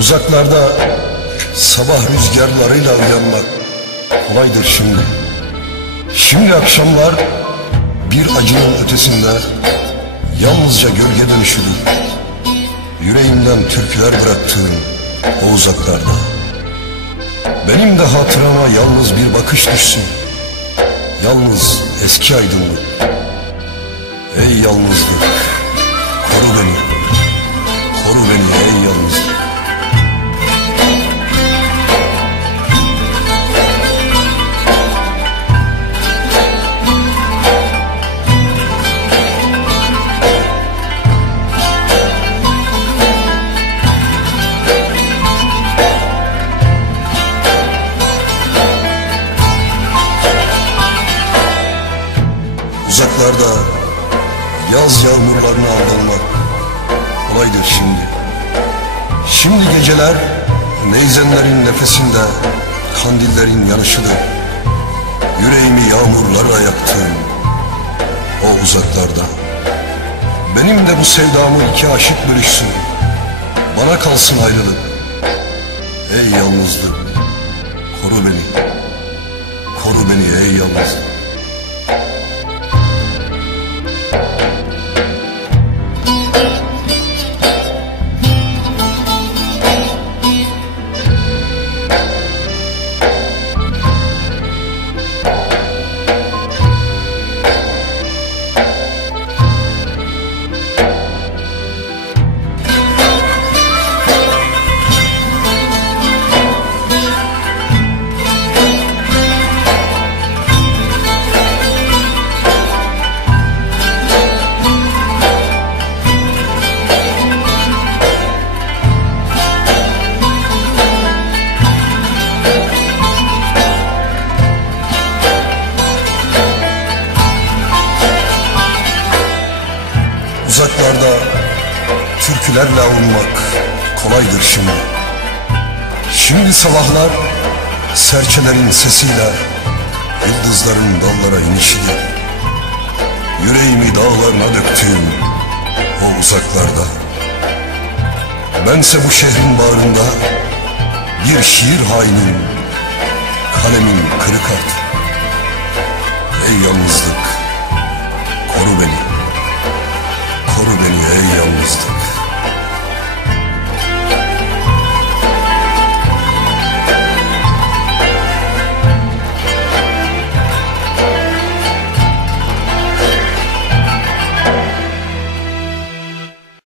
Uzaklarda sabah rüzgarlarıyla uyanmak kolaydır şimdi. Şimdi akşamlar bir acının ötesinde yalnızca gölge dönüşüdür. Yüreğimden türküler bıraktığım o uzaklarda. Benim de hatırama yalnız bir bakış düşsün. Yalnız eski aydınlık. Ey yalnızlık, koru beni. Koru beni ey yalnızlık. Uzaklarda yaz yağmurlarına aldanmak kolaydır şimdi. Şimdi geceler neyzenlerin nefesinde kandillerin yanışıdır. Yüreğimi yağmurlarla yaktığım o uzaklarda. Benim de bu sevdamı iki aşık bölüşsün. Bana kalsın ayrılık. Ey yalnızlık, koru beni. Koru beni ey yalnızlık. Uzaklarda türkülerle avunmak kolaydır şimdi. Şimdi sabahlar serçelerin sesiyle yıldızların dallara inişidir. Yüreğimi dağlarına döktüğüm o uzaklarda. Bense bu şehrin bağrında bir şiir hainim, kalemim kırık artık. Ey yalnızlık